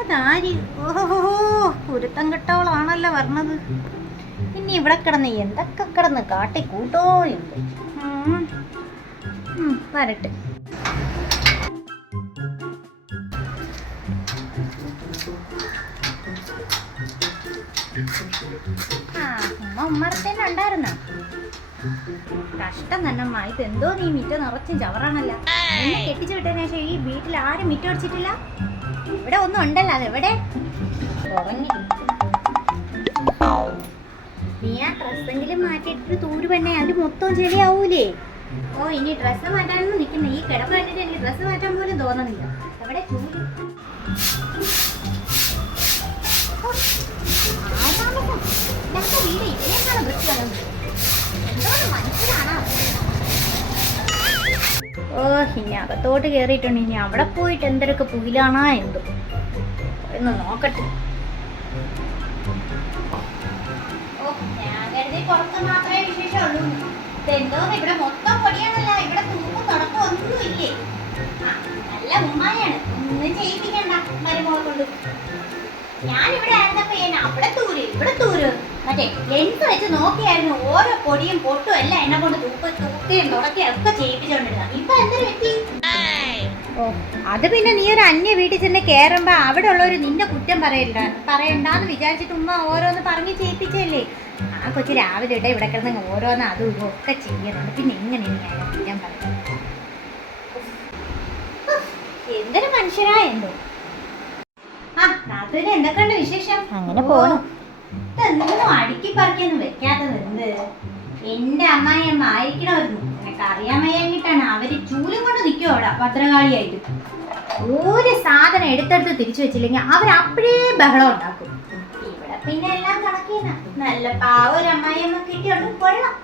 അതാര്? ഓഹോ, കുരുത്തം കെട്ടവളാണല്ലോ പറഞ്ഞത്. ഇനി ഇവിടെ കിടന്ന് എന്തൊക്കെ കിടന്ന് കാട്ടി കൂട്ടോയുണ്ട്. വരട്ടെ. ഉമ്മറത്തന്നെ ഉണ്ടായിരുന്ന കഷ്ടം തന്നെ അമ്മ. ഇത് എന്തോ നീ മിറ്റ നിറച്ചും ചവറാണല്ല. എന്നെ കെട്ടിച്ചു വിട്ടതിന് ശേഷം ഈ വീട്ടിൽ ആരും മിറ്റം അടിച്ചിട്ടില്ല. ഇവിടെ ഒന്നും ഉണ്ടല്ലോ. അതെവിടെ ഉറങ്ങി? നീ ആ ഡ്രസ്സെങ്കിലും മാറ്റിയിട്ട് തൂര് പെണ്ണെ, അത് മൊത്തം ചെളിയാവൂലേ? ഓ, ഇനി ഡ്രസ്സ് മാറ്റാനൊന്നും നിൽക്കുന്ന ഈ കിടപ്പ് കണ്ടിട്ട് എനിക്ക് ഡ്രസ്സ് മാറ്റാൻ പോലും തോന്നുന്നില്ല. എവിടെ ചൂട്? വീട് ഇതിനേക്കാളും വൃത്തിയാണ്. എന്തോ മനസ്സിലാണോ? ഓ, ഇനി അകത്തോട്ട് കയറിയിട്ടുണ്ട്. ഇനി അവിടെ പോയിട്ട് എന്തൊക്കെ പുകിലാണോ എന്തോ ഒന്ന് നോക്കട്ടെ. ഓ, ഞാൻ കരുതി പുറത്ത് മാത്രമേ വിശേഷമുള്ളൂ. ഇതെന്തോ ഇവിടെ മൊത്തം പൊടിയാണല്ലോ. ഇവിടെ തൂക്കും തുടക്കം ഒന്നും ഇല്ലേ. നല്ല ഉമ്മായാണ്, ഒന്നും ചെയ്യിപ്പിക്കണ്ട മരുമോളെ കൊണ്ട്. ഞാനിവിടെ ആയിരുന്നപ്പോ അവിടെ തൂര് ഇവിടെ തൂര് മറ്റേ ലെൻസ് വെച്ച് നോക്കിയായിരുന്നു. ഓരോ പൊടിയും പൊട്ടും എല്ലാം എന്നെ കൊണ്ട് തൂക്കുകയും തുടക്കുകയും ഒക്കെ ചെയ്യിപ്പിച്ചോണ്ടിരുന്ന. ഇപ്പൊ എന്തൊരു വ്യക്തി? ഓ, അത് പിന്നെ നീ ഒരു അന്യ വീട്ടിൽ ചെന്ന് കയറുമ്പോ അവിടെ ഉള്ളവര് നിന്റെ കുറ്റം പറയണ്ടെന്ന് വിചാരിച്ചിട്ട് ഉമ്മ ഓരോന്ന് പറഞ്ഞ് ചെയ്യിപ്പിച്ചല്ലേ. ആ കൊച്ചു രാവിലെ ഇട്ട ഇവിടെ കിടന്ന് ഓരോന്ന് അതും ഇതും ഒക്കെ ചെയ്യുന്നുണ്ട്. പിന്നെ എങ്ങനെയാണ് ഞാൻ കുറ്റം പറയുന്നത്? എന്തൊരു മനുഷ്യരാ എന്തോ. എന്തൊക്കെയുണ്ട് വിശേഷം? അങ്ങനെ പോണു. ഇതൊന്നും അടുക്കി പറിക്കൊന്നും വെക്കാത്തത് എന്ത്? എന്റെ അമ്മായിയമ്മ ആയിരിക്കണമായിരുന്നു. എനക്ക് അറിയാൻ വയ്യാഞ്ഞിട്ടാണ്. അവര് ചൂലും കൊണ്ട് നിൽക്കും അവിടെ ഭദ്രകാളിയായിട്ട്. ഒരു സാധനം എടുത്തെടുത്ത് തിരിച്ചു വെച്ചില്ലെങ്കിൽ അവരപ്പോഴേ ബഹളം ഉണ്ടാക്കും. ഇവിടെ പിന്നെ എല്ലാം കണക്കിനാ. നല്ല പാവ ഒരു അമ്മായിയമ്മ കിട്ടിയോണ്ട് കൊള്ളാം.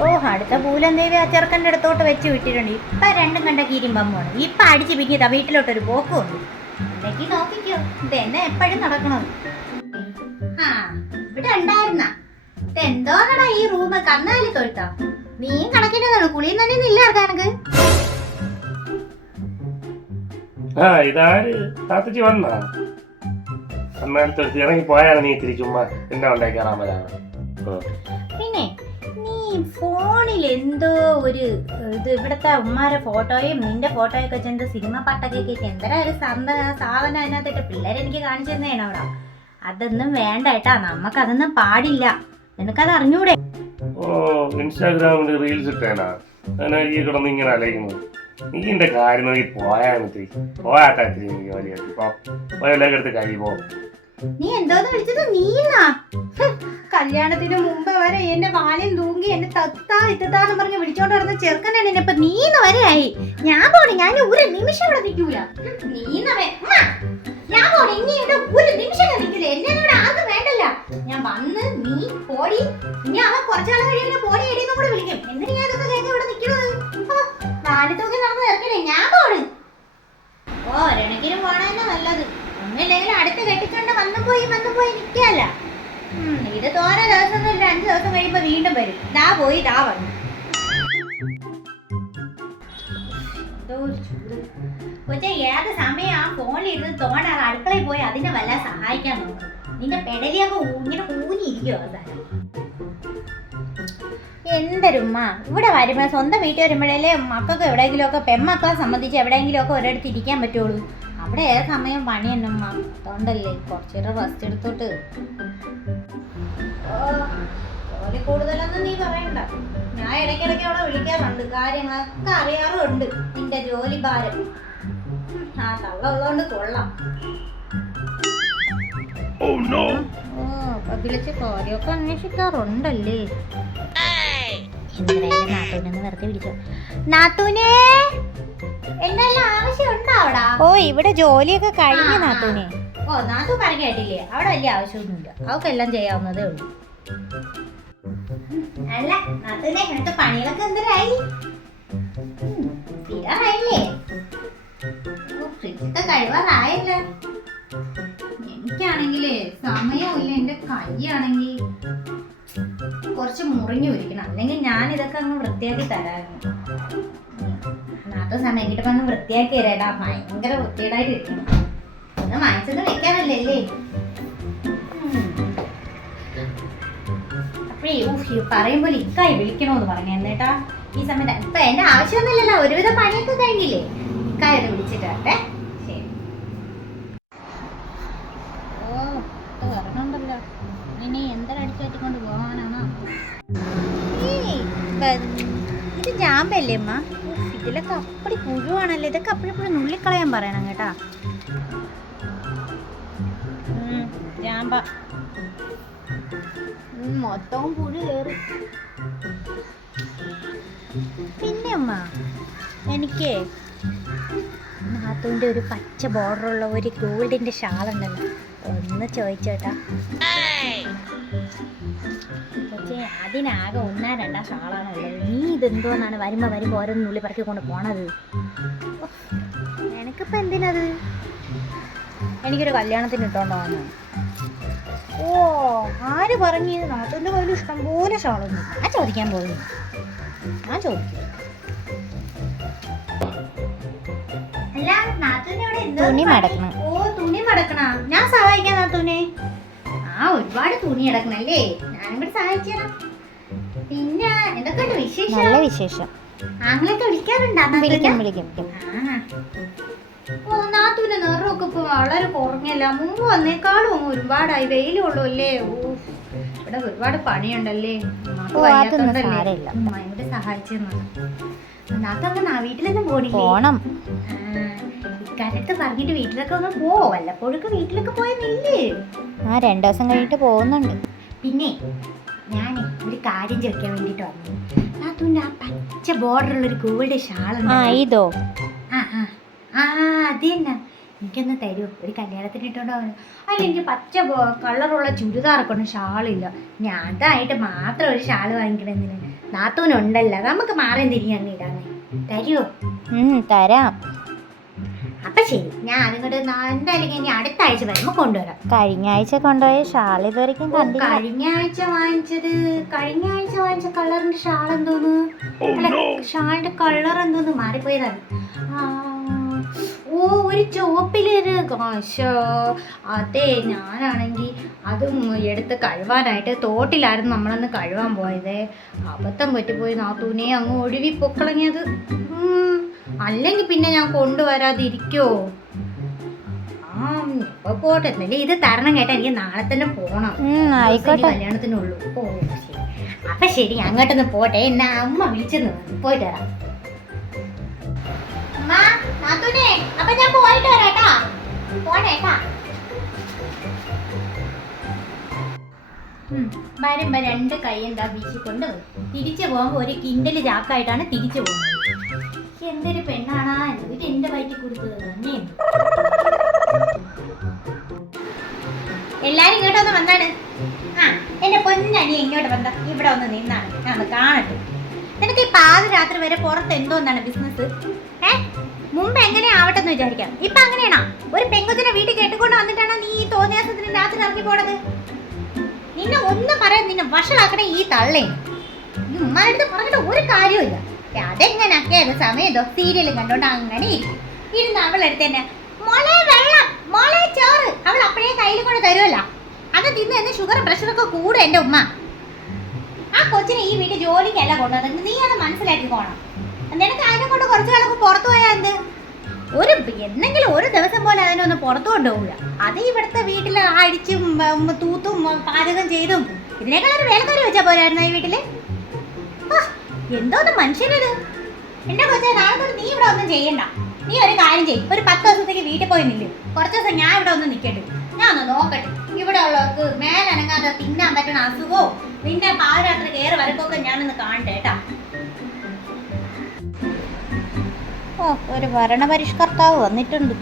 ഓ, അടുത്ത പൂലന്തേവി ആ ചെറുക്കൻ്റെ അടുത്തോട്ട് വെച്ച് വിട്ടിട്ടുണ്ട്. ഇപ്പൊ രണ്ടും കണ്ട കീരിമ്പമ്മാണ്. ഇപ്പൊ അടിച്ച് പിന്നിതാ വീട്ടിലോട്ടൊരു പോക്കും ഉണ്ട്. എന്തൊക്കെ നോക്കിക്കോ. ഇത് എന്നെ എപ്പോഴും നടക്കണത്. ഇവിടെ ഉണ്ടായിരുന്ന ഇതെന്തോന്നടാ ഈ റൂമ് കന്നാലി തൊഴുത്താ? നീയും കണക്കിനാണ് കുളിയും തന്നെ ഇല്ല ആർക്കാനക്ക്. ഇതാര് താത്തച്ചി വന്നാ? കന്നാലി ഇറങ്ങി പോയാണ് നീ തിരിച്ചുമ്മ എന്താ ഉണ്ടായി കയറാമലാണ്. പിന്നെ നീ ഫോണിൽ എന്തോ ഒരു ഇത് ഇവിടത്തെ ഉമ്മാരെ ഫോട്ടോയും നിന്റെ ഫോട്ടോയൊക്കെ ചെന്ന് സിനിമ പാട്ടൊക്കെ കേട്ടി എന്തരാ ഒരു സാധനം അതിനകത്തിട്ട് പിള്ളേരെനിക്ക് കാണിച്ചു തന്നെയാണ് അവിടെ. അതൊന്നും വേണ്ട കേട്ടാ, നമുക്കതൊന്നും പാടില്ല. നിനക്കത് അറിഞ്ഞൂടെ? ഓ, ഇൻസ്റ്റാഗ്രാമിൽ റീൽസ് ഇട്ടേനാ ഈ കിടന്ന് ഇങ്ങനെ അലയിക്കുന്നത്. നീ എന്റെ കാര്യം നോക്കി പോയാത്തിരി വലിയ എടുത്ത് കഴിയുമ്പോ നീ എന്തോന്ന് വിളിച്ചത്? നീന്നാ? കല്യാണത്തിന് മുമ്പ് വരെ എന്നെ വാലും തൂങ്ങി എന്നെ തത്താ ഇത്താന്ന് പറഞ്ഞ് വിളിച്ചോണ്ട് നടന്ന ചെറുക്കനാണ് എന്നെ ഇപ്പൊ നീന്ന് വരെ ആയി. ഞാൻ പോണി, ഞാൻ ഒരു നിമിഷം ഇവിടെ നിൽക്കൂല. നീന്നവേ ഞാൻ പോണി, ഇനി എന്റെ ഒരു നിമിഷം ഞാൻ നിൽക്കില്ല. എന്നെ ഇവിടെ ആർക്കും വേണ്ടല്ല. ഞാൻ വന്ന് നീ പോടി, ഇനി അവൻ കുറച്ചാളും കഴിയുമ്പോൾ പോടി എടിയെന്നും കൂടെ വിളിക്കും. എന്നിട്ട് ഞാൻ ഇതൊക്കെ കേൾക്കാൻ ഇവിടെ നിൽക്കുന്നത്? വാല് തൂക്കി നടന്ന് ഇറക്കണേ. ഞാൻ പോണ്. ഓ, രണക്കിനും പോണെന്നാ നല്ലത്. ഒന്നില്ലെങ്കിൽ അടുത്ത് കെട്ടിച്ചോണ്ട് വന്നു പോയി നിൽക്കല്ല. ഇത് തോന്നെ ദിവസം 5 ദിവസം കഴിയുമ്പോ വീണ്ടും വരും. ദാ പോയി ദാ വന്നു. കൊച്ചെ, ഏത് സമയം ആ ഫോണിൽ ഇരുന്ന് തോന്നാറ് അടുക്കളയിൽ പോയി അതിനെ വല്ല സഹായിക്കാൻ നോക്കും. നിന്റെ പെടലിയൊക്കെ ഇങ്ങനെ ഊന്നിയിരിക്കുവോ അവസാനം? എന്തരുമ്മ ഇവിടെ വരുമ്പോ സ്വന്തം വീട്ടിൽ വരുമ്പോഴല്ലേ മക്കൾക്ക് എവിടെയെങ്കിലും ഒക്കെ പെമ്മക്കളെ സംബന്ധിച്ച് എവിടെയെങ്കിലും ഒക്കെ ഒരിടത്ത് ഇരിക്കാൻ പറ്റുള്ളൂ. അവിടെ ഏത് സമയം പണി എന്നമ്മ. അതുകൊണ്ടല്ലേ കുറച്ചേരം റെസ്റ്റ് എടുത്തോട്ട്. ജോലി കൂടുതലൊന്നും നീ പറയണ്ട. ഞാൻ ഇടയ്ക്കിടയ്ക്ക് അവിടെ വിളിക്കാറുണ്ട്. കാര്യങ്ങളൊക്കെ അറിയാറുണ്ട് നിന്റെ ജോലി ഭാരം. ആ തള്ള ഉള്ളതുകൊണ്ട് കൊള്ളാം. അപ്പൊ വിളിച്ച് കാര്യമൊക്കെ അന്വേഷിക്കാറുണ്ടല്ലേ. എന്തായാലും നാത്തൂനൊന്ന് വെറുതെ വിളിച്ചോ. നാത്തൂനേ, എന്തെല്ലാം ആവശ്യം ഉണ്ടോ അവിടെ? ഓ, ഇവിടെ ജോലിയൊക്കെ കഴിഞ്ഞു നാത്തൂനെ. ഓ, നാത്തൂ പറഞ്ഞു കേട്ടില്ലേ, അവിടെ വലിയ ആവശ്യമൊന്നുമില്ല. അവക്കെല്ലാം ചെയ്യാവുന്നതേ ഉള്ളൂ. അല്ല നാത്തൂനെ, ഇവിടുത്തെ പണികളൊക്കെ എന്തരായി? തീരാറായില്ലേ? ഫ്രിഡ്ജൊക്കെ കഴിവാറായല്ലോ. എനിക്കാണെങ്കിലേ സമയമില്ല. എന്റെ കൈയാണെങ്കിൽ കുറച്ച് മുറിഞ്ഞു ഇരിക്കണം. അല്ലെങ്കിൽ ഞാൻ ഇതൊക്കെ അങ്ങ് വൃത്തിയാക്കി തരാമായിരുന്നു. നാട്ടു സമയം കിട്ടുമ്പോ ഒന്ന് വൃത്തിയാക്കി തരാടാ. ഭയങ്കര വൃത്തിയേടായിട്ട് ഇരിക്കണം. ഒന്ന് വാങ്ങിച്ചത് വെക്കാനല്ലേ അപ്പഴേ പറയുമ്പോൾ ഇക്കായി വിളിക്കണോന്ന് പറഞ്ഞു എന്നേട്ടാ ഈ സമയത്ത് ഇപ്പൊ എന്റെ ആവശ്യമൊന്നുമില്ലല്ലോ, ഒരുവിധം പണിയൊക്കെ കഴിഞ്ഞില്ലേ. ഇക്കായി ഒന്ന് വിളിച്ചിട്ട് വരട്ടെ. ശരി. വരണുണ്ടല്ലോ, ഇനി എന്തൊരടിച്ചേറ്റിക്കൊണ്ട് പോകാനാണോ? ഇത് ജാമ്പല്ലേ അമ്മ? ഇതിലൊക്കെ അപ്പടി പുഴുവാണല്ലോ. ഇതൊക്കെ അപ്പോഴെപ്പോഴും നുള്ളിക്കളയാൻ പറയണം കേട്ടാ. ജാമ്പ മൊത്തവും പുഴു കയറി. പിന്നെ അമ്മ എനിക്ക് നാത്തൂൻ്റെ ഒരു പച്ച ബോർഡറുള്ള ഒരു ഗോൾഡിൻ്റെ ഷാളുണ്ടല്ലോ, ഒന്ന് ചോദിച്ചേട്ടാ. പക്ഷേ അതിനാകെ 1-2 ഷാളാണ് ഉള്ളത്. നീ ഇതെന്തോന്നാണ് വരുമ്പോൾ ഓരോന്നുള്ളി പറക്കി കൊണ്ട് പോണത്? എനിക്കിപ്പോൾ എന്തിനത്? എനിക്കൊരു കല്യാണത്തിന് ഇട്ടോണ്ടോ വന്നു. ഓ, ആര് പറഞ്ഞു? നാത്തൂൻ്റെ കയ്യിൽ ഇഷ്ടംപോലെ ഷാളൊന്നും. ഞാൻ ചോദിക്കാൻ പോകുന്നു. ഞാൻ ചോദിക്കും. തുണി മടക്കണം. ഓ, തുണി മടക്കണ? ഞാൻ സഹായിക്കാം നാത്തൂനെ. ഒരുപാട് തുണി അടക്കണല്ലേ, ഞാനും കൂടി സഹായിച്ചു തരാം. പിന്നെ എന്തൊക്കെയുണ്ട് വിശേഷം? നല്ല വിശേഷം. ആങ്ങളൊക്കെ വിളിക്കാറുണ്ടോ? ഓ, നാത്തൂന്റെ നിറമൊക്കെ ഇപ്പൊ വളരെ കുറഞ്ഞല്ല. മുമ്പ് വന്നേക്കാളും ഒരുപാടായി. വെയിലുള്ളൂ അല്ലേ? ഓ, ഇവിടെ ഒരുപാട് പണിയുണ്ടല്ലേ. അമ്മയോട് സഹായിച്ചു. നാത്തങ്ങനെ വീട്ടിലൊന്നും പോണം. ഇക്കാലത്ത് പറഞ്ഞിട്ട് വീട്ടിലൊക്കെ ഒന്ന് പോ. വല്ലപ്പോഴൊക്കെ വീട്ടിലൊക്കെ പോയെന്നില്ലേ? 2 ദിവസം കഴിഞ്ഞിട്ട് പോകുന്നുണ്ട്. പിന്നെ ഞാനേ ഒരു കാര്യം ചോദിക്കാൻ വേണ്ടിട്ട് വന്നു. നാത്തൂന്റെ ആ പച്ച ബോർഡറുള്ളൊരു ഗോൾഡ് ഷാളുണ്ട്. ഇതോ? അത് തന്നെ. എനിക്കൊന്ന് തരുമോ? ഒരു കല്യാണത്തിന് ഇട്ടോണ്ടാവുന്നു. അതിൽ എനിക്ക് പച്ച കളറുള്ള ചുരിദാറൊക്കെ ഉണ്ട്, ഷാളില്ല. ഞാൻ അതായിട്ട് മാത്രം ഒരു ഷാള് വാങ്ങിക്കണമെന്നില്ല. നാത്തൂനുണ്ടല്ലോ, നമുക്ക് മാറി തിരിഞ്ഞ് അങ്ങ് ഇടാന്നേ. തരുമോ? തരാം. അപ്പൊ ശരി, ഞാൻ അതുകൊണ്ട് എന്തായാലും ഇനി അടുത്ത ആഴ്ച വരുമ്പോ കൊണ്ടുവരാം. കഴിഞ്ഞ ആഴ്ച കൊണ്ടുപോയ ഷാൾ ഇതുവരെയ്ക്കും കണ്ടില്ല. കഴിഞ്ഞ ആഴ്ച വാങ്ങിച്ച കളറിന്റെ ഷാൾ എന്തോന്ന്? അല്ല, ഷാളിന്റെ കളർ എന്തോന്ന് മാറിപ്പോയതാണ്. ഓ, ഒരു ചുവപ്പിലൊരു കാശോ. അതെ, ഞാനാണെങ്കിൽ അതും എടുത്ത് കഴുകാനായിട്ട് തോട്ടിലായിരുന്നു നമ്മളന്ന് കഴുകാൻ പോയത്. അബദ്ധം പറ്റിപ്പോയി നാത്തൂനെ, അങ്ങ് ഒഴുകി പൊക്കളങ്ങിയത്. അല്ലെങ്കിൽ പിന്നെ ഞാൻ കൊണ്ടുവരാതിരിക്കോ? ഇപ്പൊ പോട്ടെ, എന്നല്ലേ ഇത് തരണം കേട്ടാ. എനിക്ക് നാളെ തന്നെ പോണം, കല്യാണത്തിനുള്ളൂ. ഓ ശരി. അപ്പൊ ശരി, അങ്ങോട്ടൊന്ന് പോട്ടെ. എന്നെ അമ്മ വിളിച്ചെന്ന് പോയിട്ട് വരാം. അപ്പൊ ഞാൻ പോയിട്ട് വരാട്ടാ. പോണേട്ടാ. വരുമ്പോ 2 കൈ എന്താ വീശിക്കൊണ്ട് തിരിച്ചു പോകുമ്പോ ഒരു കിൻഡല് ചാക്കായിട്ടാണ് തിരിച്ചു പോകുന്നത്. എന്തൊരു പെണ്ണാണാ, എന്നിട്ട് എന്റെ വയറ്റിൽ കൊടുത്തത് തന്നെ. എല്ലാരും ഇങ്ങോട്ടൊന്ന് വന്നാണ്. എന്റെ പൊന്നനി ഇങ്ങോട്ട് വന്ന ഇവിടെ ഒന്ന് നിന്നാണ്. ഞാൻ ഒന്ന് കാണട്ടെ. നിനക്ക് ഈ പാതിരാത്രി വരെ പുറത്ത് എന്തോന്നാണ് ബിസിനസ്? മുമ്പ് എങ്ങനെ ആവട്ടെ എന്ന് വിചാരിക്കാം. ഇപ്പൊ അങ്ങനെയാണോ? ഒരു പെങ്കുച്ചിനെ വീട്ടിൽ കെട്ടിക്കൊണ്ട് വന്നിട്ടാണോ നീ ഈ തോന്നിയാസത്തിന് രാത്രി ഇറങ്ങി പോണത്? നിന്നെ ഒന്നും പറയാൻ നിന്നെ വഷളാക്കണേ ഈ തള്ളേ. ഈ ഉമ്മാരുടെ പറഞ്ഞിട്ട് ഒരു കാര്യമില്ല. അതെങ്ങനെ ഏത് സമയത്തോ സീരിയലും കണ്ടോണ്ട് അങ്ങനെ ഇരുന്ന് അവളെടുത്ത് തന്നെ മോളെ വെള്ളം, മോളെ ചോറ് അവൾ അപ്പോഴേ കയ്യിൽ കൊണ്ട് തരുമല്ല. അത് തിന്ന് തന്നെ ഷുഗറും പ്രഷറൊക്കെ കൂടും എൻ്റെ ഉമ്മ. ആ കൊച്ചിനെ ഈ വീട്ടിൽ ജോലിക്കല്ല കൊണ്ടുവന്നത്. നീ അത് മനസ്സിലാക്കി പോണം. നിനക്ക് അതിനെ കൊണ്ട് കുറച്ചു കാലൊക്കെ പുറത്തു പോയാൽ എന്ത്? എന്തെങ്കിലും ഒരു ദിവസം പോലെ അതിനൊന്ന് പുറത്തു കൊണ്ടുപോകില്ല. അത് ഇവിടുത്തെ വീട്ടിൽ അടിച്ചും തൂത്തും പാചകം ചെയ്തും ഇതിനേക്കാളൊരു വേലക്കാരി വെച്ചാൽ പോരായിരുന്നു ഈ വീട്ടില്. എന്തോന്ന് മനുഷ്യനത്? എന്റെ കൊച്ചെ, നാളെ നീ ഇവിടെ ഒന്നും ചെയ്യണ്ട. നീ ഒരു കാര്യം ചെയ്യും, ഒരു 10 ദിവസത്തേക്ക് വീട്ടിൽ പോയി നില്ലും. കുറച്ച് ദിവസം ഞാൻ ഇവിടെ ഒന്ന് നിൽക്കട്ടെ. ഞാൻ ഒന്ന് നോക്കട്ടെ ഇവിടെ ഉള്ളവർക്ക് മേലനങ്ങാതെ തിന്നാൻ പറ്റുന്ന അസുഖവും നിന്റെ പാതിരാത്രി കയറി വരക്കൊക്കെ ഞാനൊന്ന് കാണട്ടെ കേട്ടാ. ഒരു ഭരണപരിഷ്കർത്താവ് വന്നിട്ടുണ്ട്.